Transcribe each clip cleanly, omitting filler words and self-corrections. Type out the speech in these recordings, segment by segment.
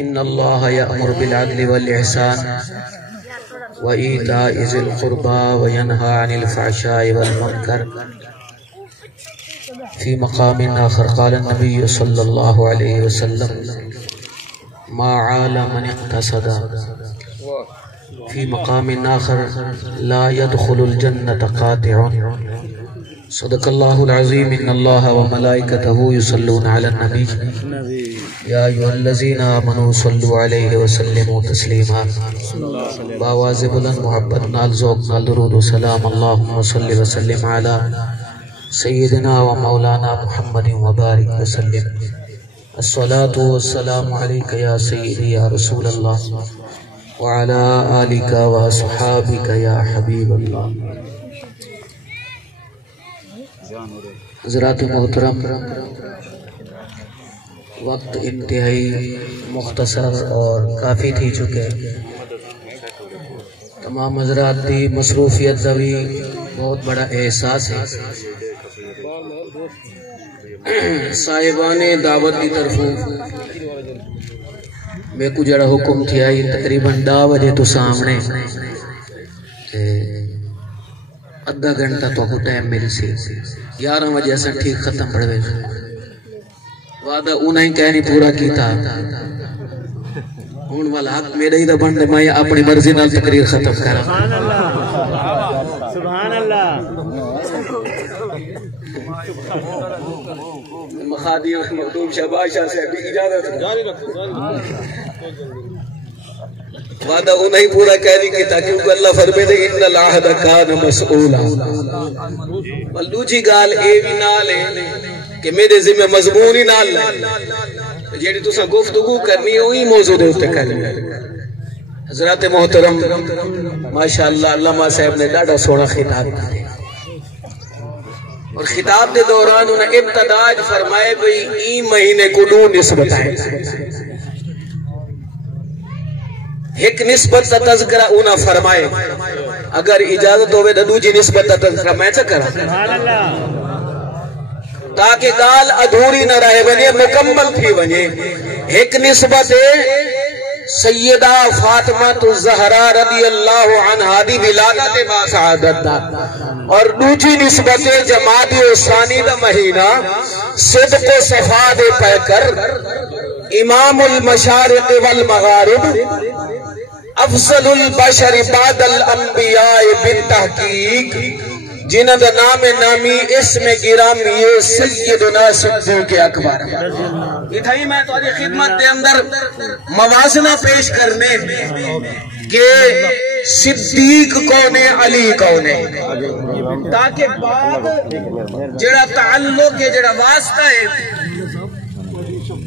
ان اللہ یأمر بالعدل والإحسان وإیتاء ذی القربى وینہی عن الفحشاء والمنکر. فی مقام آخر قال النبی صلی اللہ علیہ وسلم ما عال من اقتصد. فی مقام آخر لا يدخل الجنة قاطع. صدق اللہ العظیم. ان اللہ وملائکتہ یصلون علی النبی یا ایھا الذین آمنوا صلوا علیہ وسلموا تسلیما. بآواز بلند محبت نال ذوق نال درود و سلام. اللہم صل وسلم علی سیدنا و مولانا محمد وبارک وسلم. الصلاة والسلام علیک یا سیدی یا رسول اللہ وعلی آلک و اصحابک یا حبیب اللہ. حضرات محترم، وقت انتہائی مختصر اور کافی تھی چکے. تمام حضرات کی مصروفیت کا بھی بہت بڑا احساس ہے. صاحبان دعوت کی طرف میں کو جڑا حکم تھی آئی تقریباً 10 بجے تو سامنے ادھا گھنٹہ تو کو ٹائم مل سی. 11 بجے ایسا ٹھیک ختم پڑھوے وعدہ انہیں کہنی پورا کیتا. ہون والا حق میرے ہی دا بندے میں اپنی مرضی نال تقریر ختم کرا. سبحان اللہ. مخادی اور مخدوم شہباز شاہ سے بھی اجازت وعدہ انہیں پورا کہنی کیتا کیونکہ اللہ فرمے دے ان العہد کان مسئولا. دوجی گال اے بھی نال ہے کہ میرے ذمہ مضمون ہی نال ہے جیڑی تسا گفتگو کرنی ہے وہی موضوع دے اتے کرنی ہے. حضرات محترم، ماشاءاللہ علامہ صاحب نے ڈاڑا سونا خطاب کیا اور خطاب دے دوران انہیں ابتداج فرمائے بھئی این مہینے کو 2 نسبت آئے. ایک نسبت تا تذکرہ انہا فرمائے اگر اجازت ہوئے دوجی نسبت تا تذکرہ میں چکرہ تاکہ گال ادھوری نہ رہے بنے مکمل تھی بنے. ایک نسبت سیدہ فاطمہ الزہرا رضی اللہ عنہ دی ولادت با سعادت دا اور دوجی نسبت جمادی و ثانی دا مہینہ صدق و صفا دے پہ کر امام المشارق والمغارب افضل البشر بعد الانبیاء بالتحقیق جنہ دا نام نامی اسم گرامی سیدنا صدیق اکبر. اتھائی میں تو آجی خدمت دے اندر موازنہ پیش کرنے کہ صدیق کونے علی کونے تاکہ بعد جڑا تعلق ہے جڑا واسطہ ہے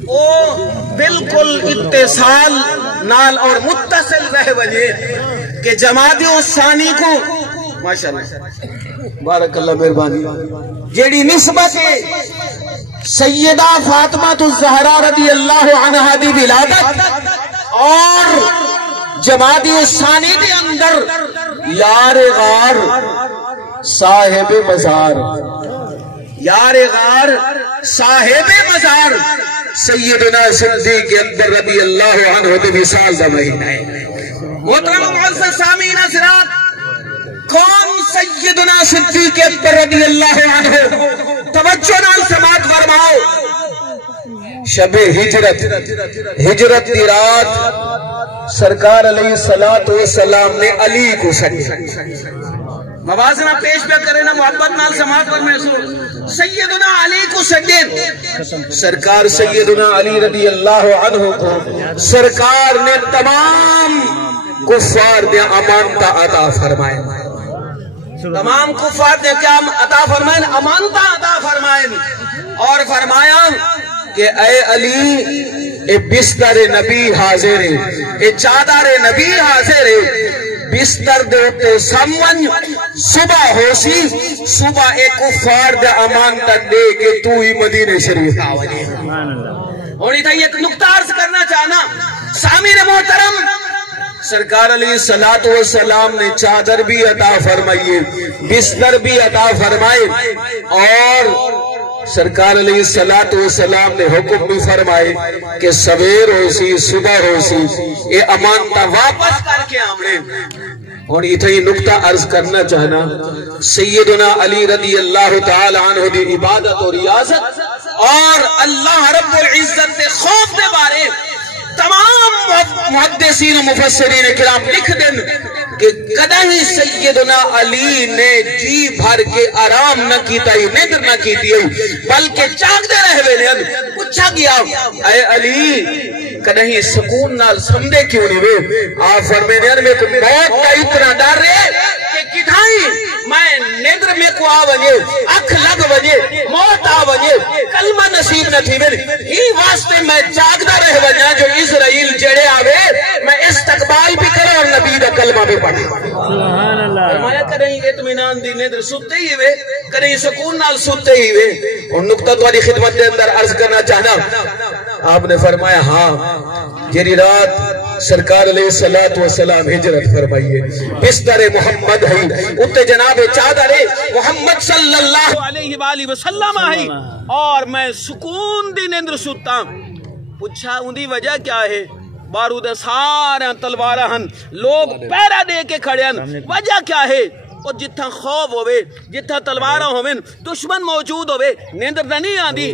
وہ بالکل اتصال نال اور متصل رہ وجے کہ جماعت ثانی کو ماشاءاللہ بارک اللہ مہربانی جیڑی نسبت سیدہ فاطمہ الزہرا رضی اللہ عنہ دی ولادت اور جماعت ثانی دے اندر یار غار صاحب مزار یار غار صاحب مزار سیدنا صدیق اکبر رضی اللہ عنہ دے وصال دا مہینہ ہے. محترم معزز سامعین حضرات، کون سیدنا صدیق اکبر رضی اللہ عنہ؟ توجہ نال سماعت فرماؤ. شب ہجرت کی رات سرکار علیہ السلام نے علی کو سجدہ موازنہ پیش پہ کرے نا محبت نال سماعت پر محسوس. سیدنا علی کو سجدے سرکار سیدنا علی رضی اللہ عنہ کو سرکار نے تمام کفار دے امانتا عطا فرمائے. تمام کفار نے کیا عطا فرمائے؟ امانتا عطا فرمائے اور فرمایا کہ اے علی اے بستر نبی حاضر ہے، اے چادر نبی حاضر ہے. بستر دے سمون صبح ہوسی صبح ایک کفار دے امانتا دے کہ تو ہی مدینہ شریف آوجے. ہونی تھا یہ نکتہ عرض کرنا چاہنا سامعین محترم، سرکار علیہ السلام نے چادر بھی عطا فرمائیے، بستر بھی عطا فرمائے اور سرکار علیہ السلام نے حکم بھی فرمائے کہ سویر ہو سی صبح ہو سی اے امانتا واپس کر کے آمنے. اور اتنی نکتہ عرض کرنا چاہنا سیدنا علی رضی اللہ تعالی عنہ دی عبادت اور ریاضت اور اللہ رب العزت دے خوف دے بارے تمام محدثین و مفسرین کرام لکھ دیں کہ کدہ ہی سیدنا علی نے جی بھر کے آرام نہ کیتا ہی نیندر نہ کیتی ہی بلکہ چاک دے رہے ہوئے پوچھا گیا اے علی کدہ ہی سکون نال سمدے کیوں نہیں ہوئے. آپ فرمیدین میں موت کا اتنا ڈر رہے کہ کدھائی میں نیندر میں کو آ ونجے اکھ لگ ونجے موت آ ونجے کلمہ نصیب نہ تھی ہی واسطے میں جاگدہ رہ ونجا جو اسرائیل جڑے آوے میں استقبال بھی کروں اور نبی دا کلمہ بھی پڑھے. فرمایا کریں اطمینان دی نیندر سوتے ہی ہوئے کریں سکون نال سوتے ہی ہوئے. اور نکتہ تو آدھی خدمت دے اندر عرض کرنا چاہنا آپ نے فرمایا ہاں جیری رات سرکار علیہ السلام ہجرت فرمائیے بستر محمد ہے اتے جناب چادر محمد صلی اللہ علیہ وآلہ وسلم ہے اور میں سکون دی نیندر سوتا. پوچھا اندھی وجہ کیا ہے؟ بارود سارا تلوارہ ہن لوگ پیرا دے کے کھڑے ہن وجہ کیا ہے؟ اور جتھا خوف ہوئے جتھا تلوارہ ہوئے دشمن موجود ہوئے نیندر نہ نہیں آندی.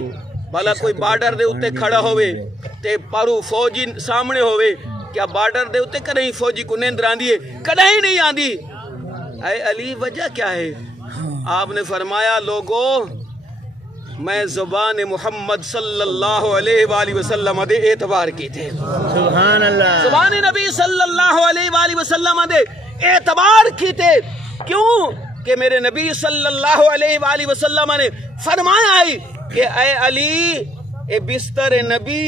بھلا کوئی بارڈر دے اتے کھڑا ہوئے تے پارو فوجی سامنے ہوئے کیا بارڈر دے اتے کدہیں فوجی کو نیندر آندی ہے؟ کدہیں نہیں آندی. اے علی وجہ کیا ہے؟ آپ نے فرمایا لوگو میں زبان محمد صلی اللہ علیہ وآلہ وسلم دے اعتبار کی تھے. سبحان اللہ. زبان نبی صلی اللہ علیہ وآلہ وسلم دے اعتبار کی تھے. کیوں کہ میرے نبی صلی اللہ علیہ وآلہ وسلم نے فرمایا ہے کہ اے علی اے بستر نبی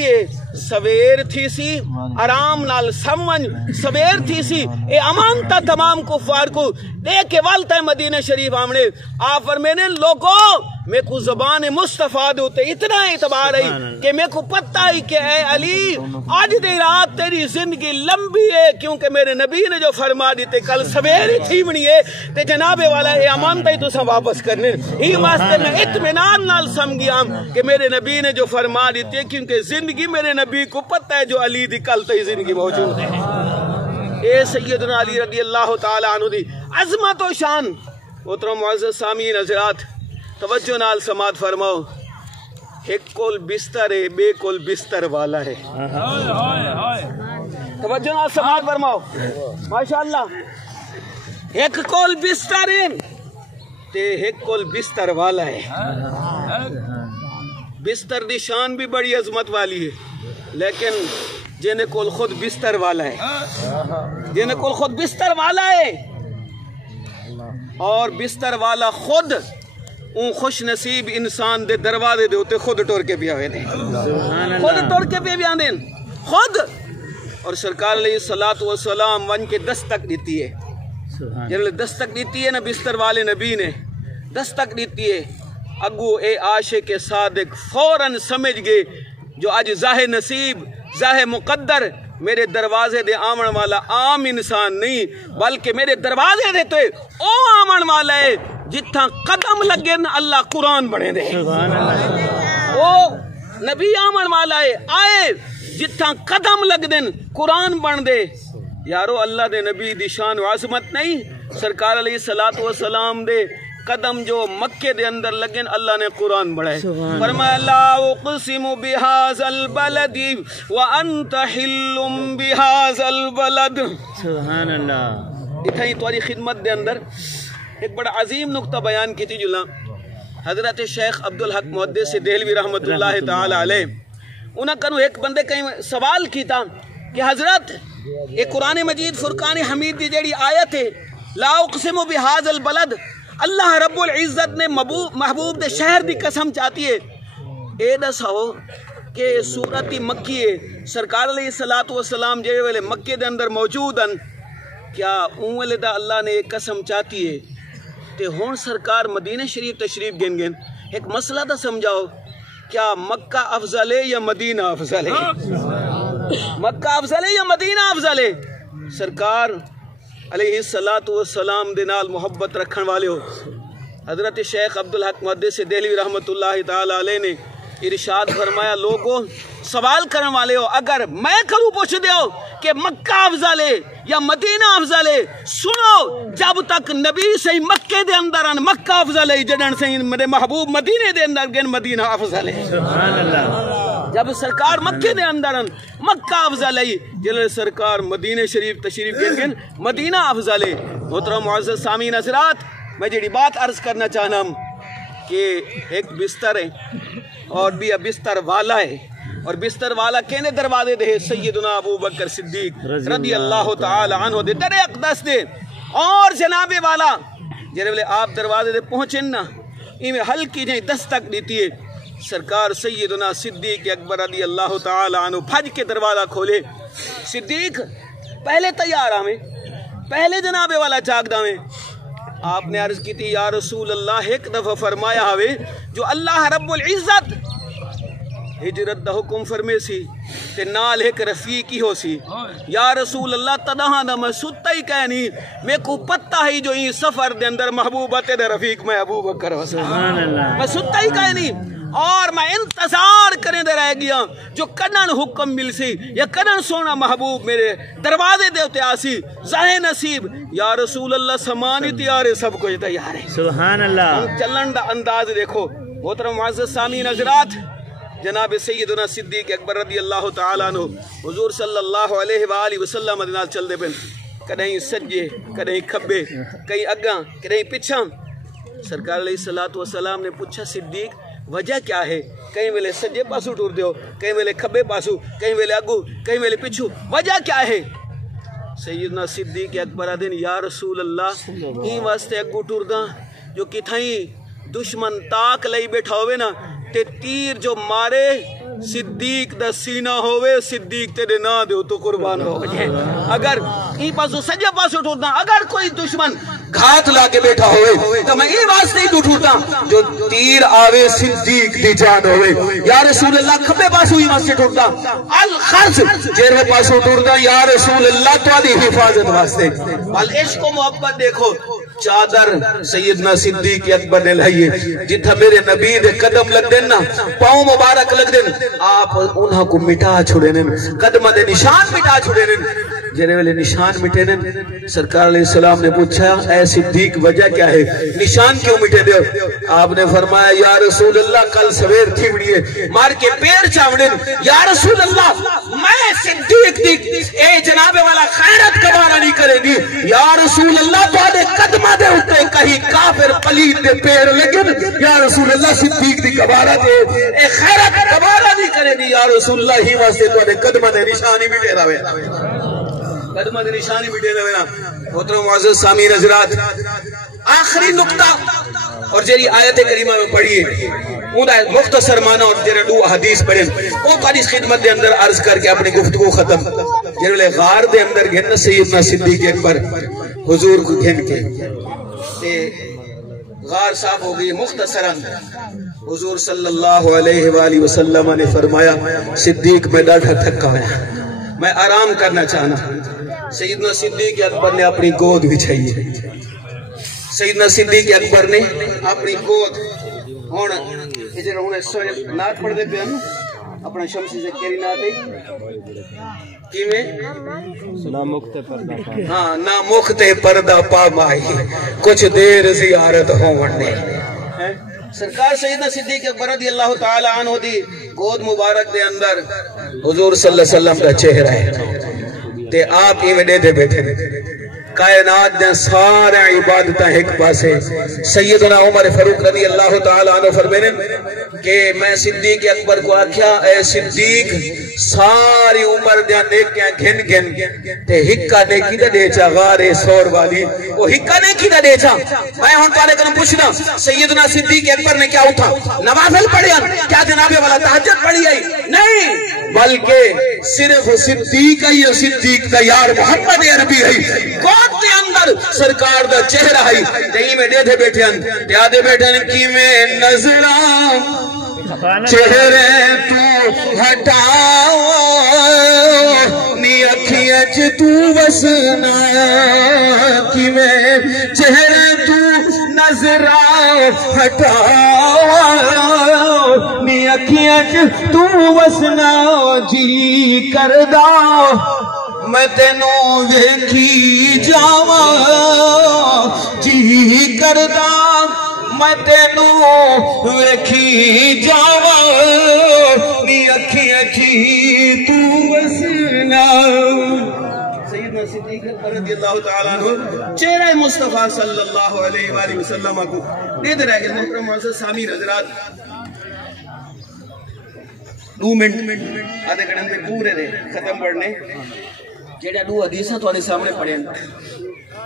سویر تھی سی آرام نال سمجھ سویر تھی سی اے امانتا تمام کفار کو دے کے والتا مدینہ شریف آمنے. آپ فرمینے لوگوں میں کو زبان مصطفیٰ دوتے اتنا اعتبار ہے کہ میں کو پتہ ہے کہ اے علی آج دے رات تیری زندگی لمبی ہے کیونکہ میرے نبی نے جو فرما دیتے کل سویری تھیمنی ہے تے جناب والا اے امانتا ہی تو سا واپس کرنے ہی واسطے میں اطمینان نال سمگیا کہ میرے نبی نے جو فرما دیتے کیونکہ زندگی میرے نبی کو پتہ ہے جو علی دی کل تے زندگی موجود ہے. اے سیدنا علی رضی اللہ تعالی عنہ دی عظمت و شان. محترم معزز سامعین حضرات توجہ نال سماعت فرماؤ. ایک کول بستر ہے بے کول بستر والا ہے. توجہ نال سماعت فرماؤ ماشاءاللہ. ایک کول بستر ہے تے ایک کول بستر والا ہے. بستر دی شان بھی بڑی عظمت والی ہے لیکن جنہیں کول خود بستر والا ہے جنہیں کول خود بستر والا ہے اور بستر والا خود اون خوش نصیب انسان دے دروازے دے ہوتے خود ٹور کے بھی آوے دیں خود ٹور کے بھی آوے دیں خود. اور سرکار علیہ السلام ون کے دستک دیتی ہے جنہیں دستک دیتی ہے نا بستر والے نبی نے دستک دیتی ہے. اگو اے عاشق صادق فوراً سمجھ گئے جو آج زاہ نصیب زاہ مقدر میرے دروازے دے آمن والا عام انسان نہیں بلکہ میرے دروازے دے تو او آمن والا ہے جتھا قدم لگن اللہ قرآن بنے دے. او نبی آمن والا ہے آئے جتھا قدم لگ دن قرآن بن دے. یارو اللہ دے نبی دی شان و عظمت نہیں. سرکار علیہ السلام دے قدم جو مکے دے اندر لگن اللہ نے قرآن بڑھائے. فرمایا لا اقسم بهذا البلد وانت حل بهذا البلد. سبحان اللہ. اتھائی تمہاری خدمت دے اندر ایک بڑا عظیم نقطہ بیان کی تھی جلا حضرت شیخ عبدالحق محدث دہلوی رحمت اللہ تعالی علیہ. انہاں کنو ایک بندے کہیں سوال کی تھا کہ حضرت ایک قرآن مجید فرقان حمید دی جیڑی آیت ہے لا اقسم بهذا البلد اللہ رب العزت نے محبوب دے شہر دی قسم چاہتی ہے. اے دساؤ کہ سورت مکی ہے سرکار علیہ السلام جے ویلے مکے دے اندر موجود ہیں کیا اون ویلے دا اللہ نے ایک قسم چاہتی ہے تے ہون سرکار مدینہ شریف تشریف گن گن ایک مسئلہ دا سمجھاؤ کیا مکہ افضل ہے یا مدینہ افضل ہے؟ مکہ افضل ہے یا مدینہ افضل ہے؟ سرکار علیہ السلام دے نال محبت رکھن والے ہو حضرت شیخ عبدالحق محدث دہلوی رحمۃ اللہ تعالی علیہ نے ارشاد فرمایا لوگوں سوال کرنے والے ہو اگر میں کروں پوچھ دیو کہ مکہ افضل ہے یا مدینہ افضل ہے سنو جب تک نبی سے مکے دے اندر ان مکہ افضل ہے جڑن سے میرے محبوب مدینے دے اندر گن مدینہ افضل ہے سبحان اللہ جب سرکار مکے دے اندر ان مکہ افضل ہے جلال سرکار مدینہ شریف تشریف گن مدینہ افضل ہے محترم معزز سامعین حضرات میں جڑی بات عرض کرنا چاہنا ہوں کہ ایک بستر ہے اور بھی بستر والا ہے اور بستر والا کہنے دروازے دے سیدنا ابو بکر صدیق رضی اللہ تعالی عنہ دے در اقدس دے اور جناب والا جنہوں نے آپ دروازے دے پہنچن نا میں ہلکی جائیں دستک دیتی ہے سرکار سیدنا صدیق اکبر رضی اللہ تعالی عنہ بھج کے دروازہ کھولے صدیق پہلے تیار آمیں پہلے جناب والا چاک دامیں آپ نے عرض کی تھی یا رسول اللہ ایک دفعہ فرمایا ہوئے جو اللہ رب العزت ہجرت دا حکم فرمے سی تے نال ایک رفیقی ہو سی یا رسول اللہ تدہاں دا میں ستا ہی کہنی میں کو پتہ ہی جو ہی سفر دے اندر محبوبت دے رفیق میں ابو بکر میں ستا ہی کہنی اور میں انتظار کریں دے رہ گیا جو کدن حکم مل سی یا کدن سونا محبوب میرے دروازے دے ہوتے آسی ظاہر نصیب یا رسول اللہ سمانی تیار ہے سب کچھ تیار ہے سبحان اللہ چلن دا انداز دیکھو محترم معزز سامعین حضرات جناب سیدنا صدیق اکبر رضی اللہ تعالیٰ عنہ حضور صلی اللہ علیہ وآلہ وسلم دے نال چل دے پن کدیں سجے کدیں کھبے کہیں اگاں کدیں پچھاں سرکار علیہ السلام نے پوچھا صدیق وجہ کیا ہے کہیں ویلے سجے پاسو ٹور دیو کہیں ویلے کھبے پاسو کہیں ویلے اگو کہیں ویلے پچھو وجہ کیا ہے سیدنا صدیق اکبر دن یا رسول اللہ ہی واسطے اگو ٹور دا جو کتھائیں دشمن تاک لئی بیٹھا ہوئے نا تے تیر جو مارے صدیق دا سینہ ہوئے صدیق تے نہ دے تو قربان ہو گئے اگر ای پاسو سجے پاسو ٹوٹنا اگر کوئی دشمن گھات لا کے بیٹھا ہوئے تو میں ای واسطے ہی ٹوٹا جو تیر آوے صدیق دی جان ہوئے یا رسول اللہ کھبے پاسو ہی واسطے ٹوٹا الخرج جیرے پاسو ٹوٹا یا رسول اللہ تو آدھی حفاظت واسطے والعشق و محبت دیکھو چادر سیدنا صدیق اکبر نے لائیے جتھا میرے نبی دے قدم لگ دینا پاؤں مبارک لگ دینا آپ انہاں کو مٹا چھوڑے نے قدم دے نشان مٹا چھوڑے نے جنہیں والے نشان مٹے نے سرکار علیہ السلام نے پوچھا اے صدیق وجہ کیا ہے نشان کیوں مٹے دے آپ نے فرمایا یا رسول اللہ کل سویر تھی بڑیے مار کے پیر چاوڑے یا رسول اللہ میں صدیق دی اے جناب والا خیرت کبارہ نہیں کرے گی یا رسول اللہ تو آدھے قدمہ دے ہوتے کہیں کافر پلید دے پیر لیکن یا رسول اللہ صدیق دی کبارہ دے اے خیرت کبارہ نہیں کرے گی یا رسول اللہ ہی واسطے تو آدھے قدمہ دے نشانی مٹے رہے قدمہ دے نشانی مٹے رہے محترم معزز سامعین حضرات آخری نقطہ اور جیری آیت کریمہ میں پڑھیے اونہ مختصر معنی اور جیرے دو حدیث پڑھیں وہ قدیس خدمت دے اندر عرض کر کے اپنی گفتگو ختم جیرے غار دے اندر گھن سیدنا صدیق اکبر حضور کو گھن کے غار صاحب ہو گئی مختصراً حضور صلی اللہ علیہ وآلہ وسلم نے فرمایا صدیق میں ڈاڑھا تھکا ہے میں آرام کرنا چاہنا سیدنا صدیق اکبر نے اپنی گود بچھائی ہے سیدنا صدیق اکبر نے اپنی گود ہونا نات پڑھ دے پہ ہم اپنا شمسی سے کیری نات ہے ہاں نا مخت پردہ پا مائی کچھ دیر زیارت ہونے سرکار سیدنا صدیق اکبر رضی اللہ تعالی عنہ دی گود مبارک دے اندر حضور صلی اللہ علیہ وسلم کا چہرہ ہے تے آپ ہی میں دے دے بیٹھے کائنات دے سارے عبادتہ ایک پاسے سیدنا عمر فاروق رضی اللہ تعالی عنہ فرمینے کہ میں صدیق اکبر کو آکھیا اے صدیق ساری عمر دیا نیکیاں گھن گھن تے ہکا نیکی دا دے چا غار سور والی وہ ہکا نیکی دا دے چا میں ہون پارے کروں پوچھنا سیدنا صدیق اکبر نے کیا اٹھا نوافل پڑھیا کیا جناب والا تہجد پڑھی آئی نہیں بلکہ صرف صدیق ہے یا صدیق دا یار محمد عربی ہے گود دے اندر سرکار دا چہرہ ہے تہی میں دے دے بیٹھے ہیں دے دے بیٹھے ہیں کی میں نظران چہرے تو ہٹاؤ نی اکھیچ تو وسنا کی میں چہرے تو نظران ہٹاوا نی اکھیاں تو وسنا جی کردا میں تینوں ویکھی جاواں جی کردا میں تینوں ویکھی جاواں نی اکھیاں تو وسنا سیدنا صدیق اکبر رضی اللہ تعالیٰ عنہ چہرہ مصطفیٰ صلی اللہ علیہ وآلہ وسلم کو دیتے رہ گئے محترم معزز سامعین حضرات 2 منٹ آدھے گھنٹے میں پورے رہے ختم پڑھنے جیڑا 2 حدیثاں تھوڑے سامنے پڑھیں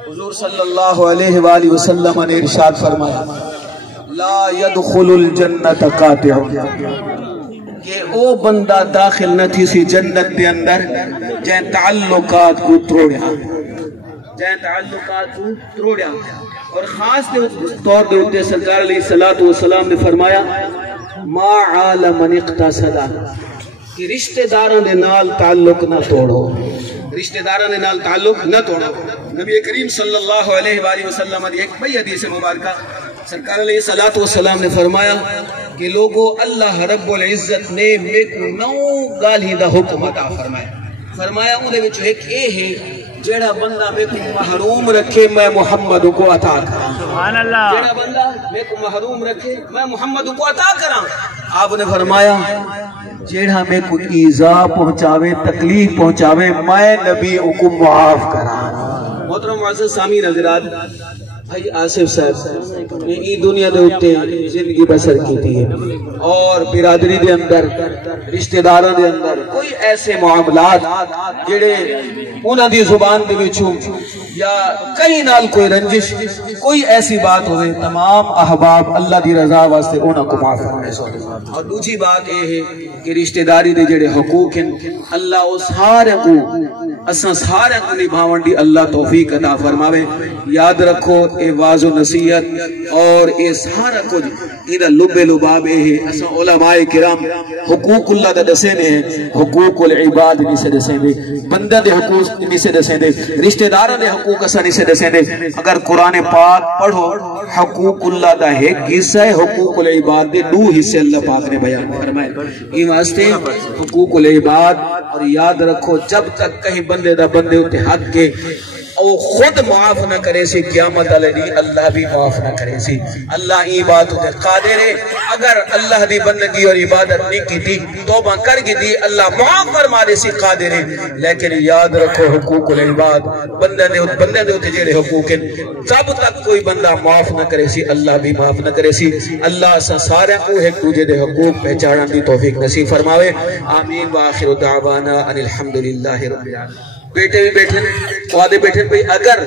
حضور صلی اللہ علیہ وآلہ وسلم نے ارشاد فرمایا لا يدخل الجنت قاطع کہ او بندہ داخل نہ تھی سی جنت دے اندر جہاں تعلقات کو تروڑیا اور خاص طور دے ہوتے سرکار علیہ السلام نے فرمایا ما عال من اقتصدا کہ رشتہ داراں دے نال تعلق نہ توڑو رشتہ داراں دے نال تعلق نہ توڑو نبی کریم صلی اللہ علیہ وآلہ وسلم دی ایک بڑی حدیث مبارکہ سرکار علیہ السلام نے فرمایا کہ لوگوں اللہ رب العزت نے میں کو 9 گالی دا حکم عطا فرمایا انہوں نے وچ ایک اے ہے جیڑا بندہ میں کو محروم رکھے میں محمد کو عطا کراں سبحان اللہ جیڑا بندہ میں کو محروم رکھے میں محمد کو عطا کراں آپ نے فرمایا جیڑا میں کو ایذا پہنچاوے تکلیف پہنچاوے میں نبی کو معاف کراں محترم معزز سامعین حضرات بھائی آصف صاحب نے ای دنیا دے اٹھے زندگی بسر کی تھی اور برادری دے اندر رشتہ داراں دے اندر کوئی ایسے معاملات جڑے انہاں دی زبان دے وچوں یا کہیں نال کوئی رنجش کوئی ایسی بات ہوئے تمام احباب اللہ دی رضا واسطے انہاں کو معاف فرمائے اور دوسری بات یہ ہے کہ رشتہ داری دے جڑے حقوق ہیں اللہ اس سارے کو اساں سارے کو نبھاون دی اللہ توفیق عطا فرماوے یاد رکھو اے واز و نصیحت اور اے سارا کچھ ایدہ لب لباب ہے اساں علماء کرام حقوق اللہ دا دسے نے حقوق العباد نہیں سے دسے دے بندہ دے حقوق نہیں سے دسے دے رشتہ دارہ دے حقوق اساں نہیں سے دسے دے اگر قرآن پاک پڑھو حقوق اللہ دا ایک حصہ ہے حقوق العباد دے 2 حصے اللہ پاک نے بیان فرمائے یہ واسطے حقوق العباد اور یاد رکھو جب تک کہیں بندے دا بندے ہوتے حق کے او خود معاف نہ کرے سی قیامت علیہ اللہ بھی معاف نہ کرے سی اللہ ای بات ہوتے قادر ہے اگر اللہ دی بندگی اور عبادت نہیں کی تھی توبہ کر گی تھی اللہ معاف فرما دے سی قادر ہے لیکن یاد رکھو حقوق العباد بندے دے ہوتے جیڑے حقوق ہیں جب تک کوئی بندہ معاف نہ کرے سی اللہ بھی معاف نہ کرے سی اللہ سارے کو ایک دوجے دے حقوق پہچانن دی توفیق نصیب فرماوے آمین وآخر دعوانا ان الحمدللہ رب العالمین بیٹے بھی بیٹھے وعدے بیٹھے بھئی اگر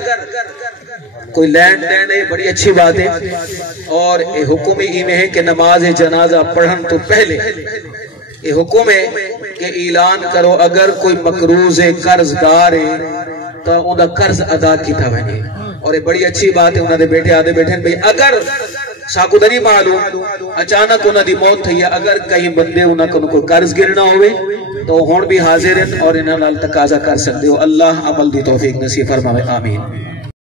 کوئی لینڈ دین ہے بڑی اچھی بات ہے اور حکم ہی میں ہے کہ نماز جنازہ پڑھن تو پہلے یہ حکم ہے کہ اعلان کرو اگر کوئی مقروض قرضدار ہے تو انہا قرض ادا کیتا بنے اور یہ بڑی اچھی بات ہے انہا دے بیٹھے آدھے بیٹھے بھئی اگر ساکو دری معلوم اچانک انہا دی موت تھی اگر کہیں بندے انہا کو قرض گرنا ہوئے تو ہون بھی حاضر ہیں اور انہا نال تقاضا کر سکتے ہو اللہ عمل دی توفیق نصیب فرمائے آمین